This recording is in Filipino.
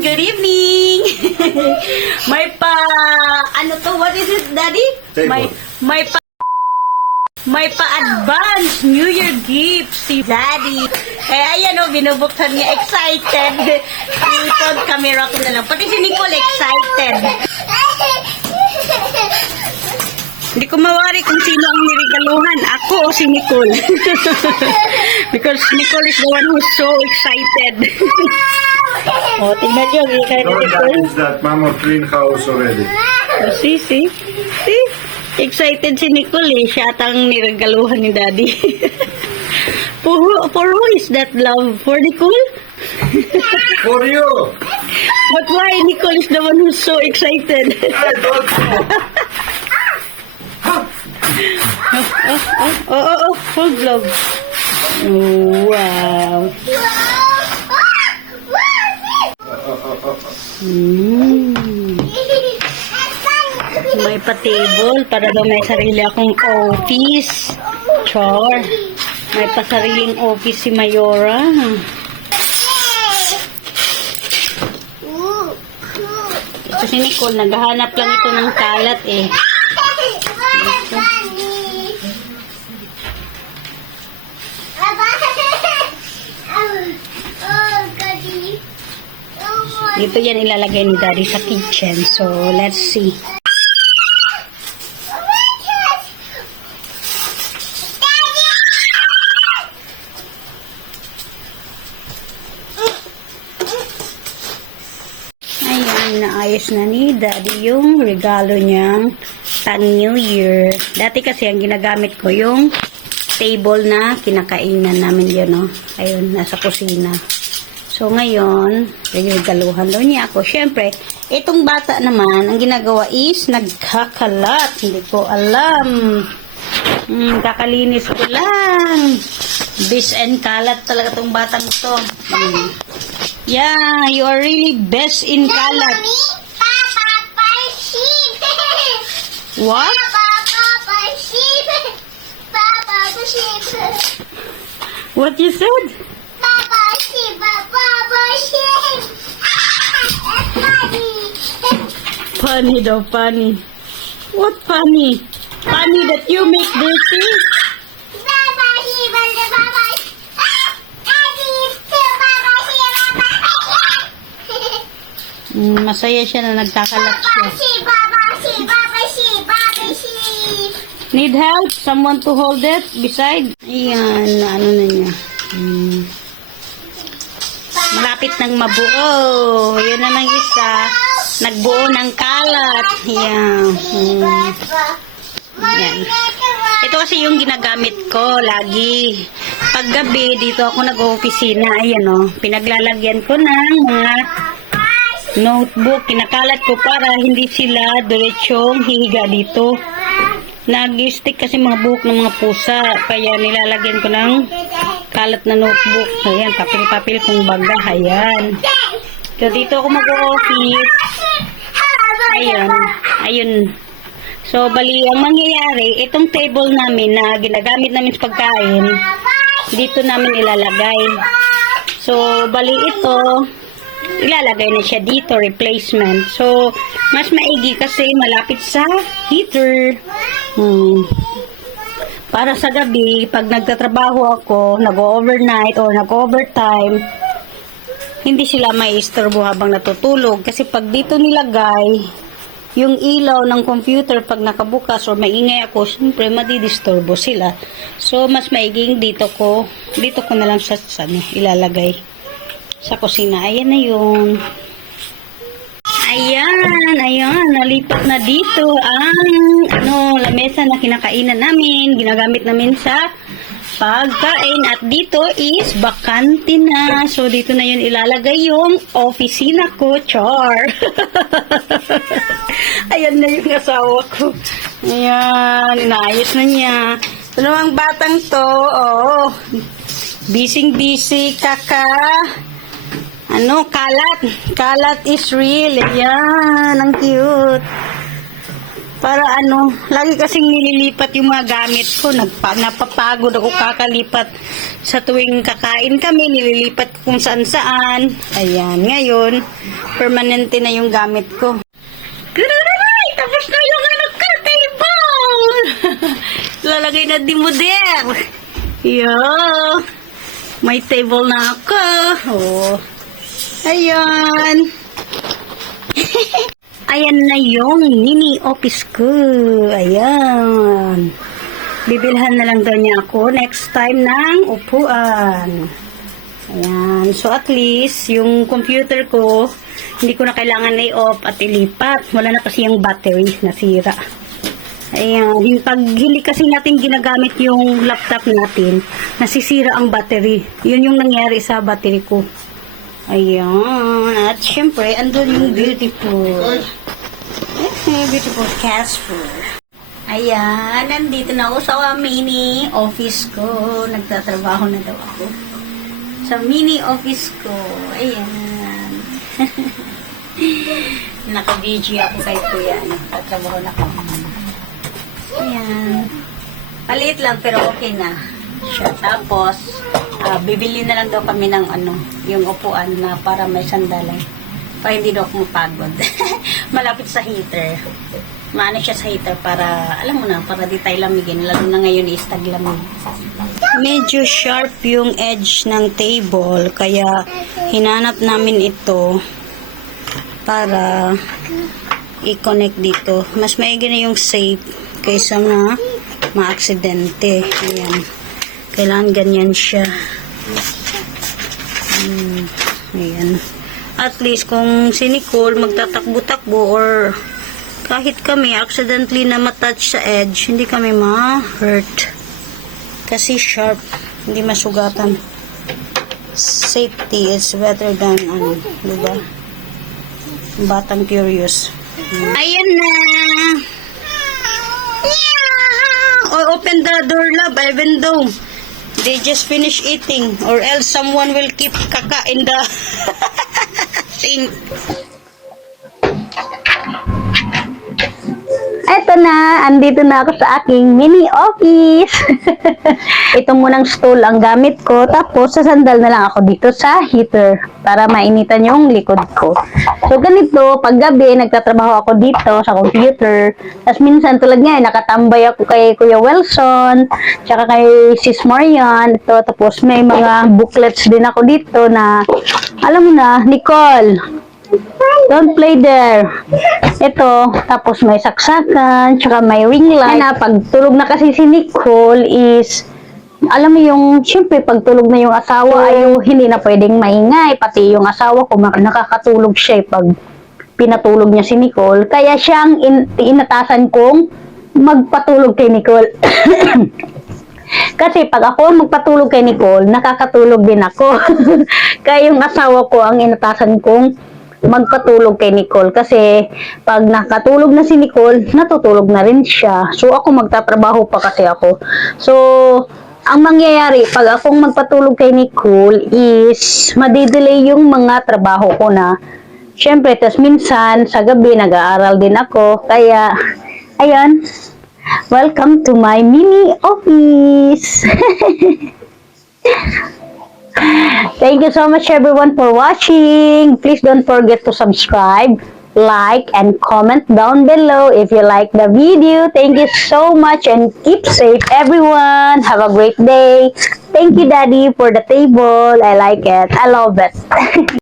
Good evening! Ano to? What is it, Daddy? Table. May pa-advance New Year gift si Daddy. Eh, ayan o, binubuksan niya. Excited. Ipod camera ko na lang. Pati si Nicole excited. Hindi ko mawari kung sino ang niregaluhan. Ako o si Nicole. Because Nicole is the one who's so excited. O, tingnan nyo. That is that Mama clean house already. See? Excited si Nicole eh. Siya atang niregaluhan ni Daddy. For who is that love? For Nicole? For you! But why Nicole is the one who's so excited? I don't know. Full glove. Oh, wow. May pa-table para daw may sarili akong office. Char. May pa-sariling office si Mayora. Ito si Nicole, naghahanap lang ito ng kalat eh. Dito yan ilalagay ni Daddy sa kitchen. So, let's see. Ayan, naayos na ni Daddy yung regalo niyang pang New Year. Dati kasi ang ginagamit ko yung table na kinakainan namin yun, no? Ayun, nasa kusina. So, ngayon, regaluhan daw niya ako. Siyempre, itong bata naman, ang ginagawa is nagkakalat. Hindi ko alam. Kakalinis ko lang. Bis and kalat talaga itong batang ito. Yeah, you are really best in kalat. Papa, sheep. What? Papa, sheep. Papa, sheep. What you said? Papa, sheep. Papa, sheep. Funny. Funny daw, funny. What funny? Funny that you make dirty? Papa, sheep. Papa, Masaya siya na nagkakalat siya. Papa, sheep. Need help? Someone to hold it? Beside? Ayan, ano na niya. Malapit ng mabuo. Yun naman isa. Nagbuo ng kalat. Ayan. Ayan. Ito kasi yung ginagamit ko lagi. Paggabi, dito ako nag-opisina. Ayan o. Pinaglalagyan ko ng mga notebook. Kinakalat ko para hindi sila diretsong hihiga dito. Nag-stick kasi mga buhok ng mga pusa. Kaya nilalagyan ko ng kalat na notebook. Ayan, papel-papel kung baga. Ayan. So, dito ako mag-office. Ayan. Ayun. So, bali, ang mangyayari, itong table namin na ginagamit namin sa pagkain, dito namin ilalagay. So, bali ito, ilalagay na siya dito, replacement. So, mas maigi kasi malapit sa heater. Para sa gabi, pag nagtatrabaho ako, nag-overnight or nag-overtime, hindi sila maistorbo habang natutulog. Kasi pag dito nilagay, yung ilaw ng computer pag nakabukas or maingay ako, siyempre madidisturbo sila. So, mas maiging dito ko na lang sa ilalagay sa kusina. Ayan na yun. Ayan, nalipat na dito ang lamesa na kinakainan namin, ginagamit namin sa pagkain, at dito is bakante na. So, dito na yun ilalagay yung opisina ko, char. Ayan na yung asawa ko. Ayan, inaayos na niya. Ito namang batang to, busy kaka. Kalat is real. Ayan, ang cute. Para ano, lagi kasing nililipat yung mga gamit ko. Napapagod ako kakalipat sa tuwing kakain kami. Nililipat kung saan-saan. Ayan, ngayon, permanente na yung gamit ko. Kurururay! Tapos na yung ano ko, table! Lalagay na di model. Yo! May table na ako. Oh. Ayan. Ayan na yung mini office ko. Ayan. Bibilhan na lang daw niya ako next time ng upuan. Ayan. So at least, yung computer ko, hindi ko na kailangan i-off at ilipat. Wala na kasi yung battery nasira. Ayan. Yung pag hindi kasi natin ginagamit yung laptop natin, nasisira ang battery. Yun yung nangyari sa battery ko. Ayan. At syempre, andun yung beautiful. Beautiful Casper. Ayan. Nandito na ako sa mini office ko. Nagtatrabaho na daw ako. Sa mini office ko. Ayan. Naka-VG ako kay Kuya. Nagtatrabaho na ako. Ayan. Palit lang pero okay na siya. Tapos, bibili na lang daw kami ng yung upuan na para may sandalan. Para hindi daw ako mapagod. Malapit sa heater. Maano siya sa heater para, alam mo na, para di tayo lamigin. Lalo na ngayon is taglamig. Medyo sharp yung edge ng table. Kaya, hinanap namin ito para i-connect dito. Mas maigi na yung safe kaysa na ma-aksidente. Ayan. Kailangan ganyan siya. Ayan. At least, kung si Nicole magtatakbo-takbo or kahit kami accidentally na matouch sa edge, hindi kami ma-hurt. Kasi sharp. Hindi masugatan. Safety is better than, diba? Batang curious. Ayan na! Or open the door, love, even though they just finish eating, or else someone will keep kaka in the sink. Eto na, andito na ako sa aking mini office. Ito munang stool ang gamit ko, tapos sasandal na lang ako dito sa heater para mainitan yung likod ko. So ganito, pag gabi, nagtatrabaho ako dito sa computer. Tapos minsan tulad ngayon, nakatambay ako kay Kuya Wilson, tsaka kay Sis Marian. Ito, tapos may mga booklets din ako dito na, alam mo na, Nicole, don't play there. Ito, tapos may saksakan, tsaka may ring light. Na pag tulog na kasi si Nicole is, alam mo yung, syempre pag tulog na yung asawa, ay hindi na pwedeng maingay. Pati yung asawa ko, nakakatulog siya pag pinatulog niya si Nicole. Kaya siyang inatasan kong magpatulog kay Nicole. Kasi pag ako magpatulog kay Nicole, nakakatulog din ako. Kaya yung asawa ko ang inatasan kong magpatulog kay Nicole. Kasi pag nakatulog na si Nicole, natutulog na rin siya. So ako magtatrabaho pa kasi ako. So ang mangyayari pag akong magpatulog kay Nicole is madidelay yung mga trabaho ko na syempre, tas minsan sa gabi nag-aaral din ako. Kaya ayun, welcome to my mini office. Thank you so much everyone for watching. Please don't forget to subscribe, like, and comment down below if you like the video. Thank you so much and keep safe everyone. Have a great day. Thank you Daddy for the table. I like it. I love it.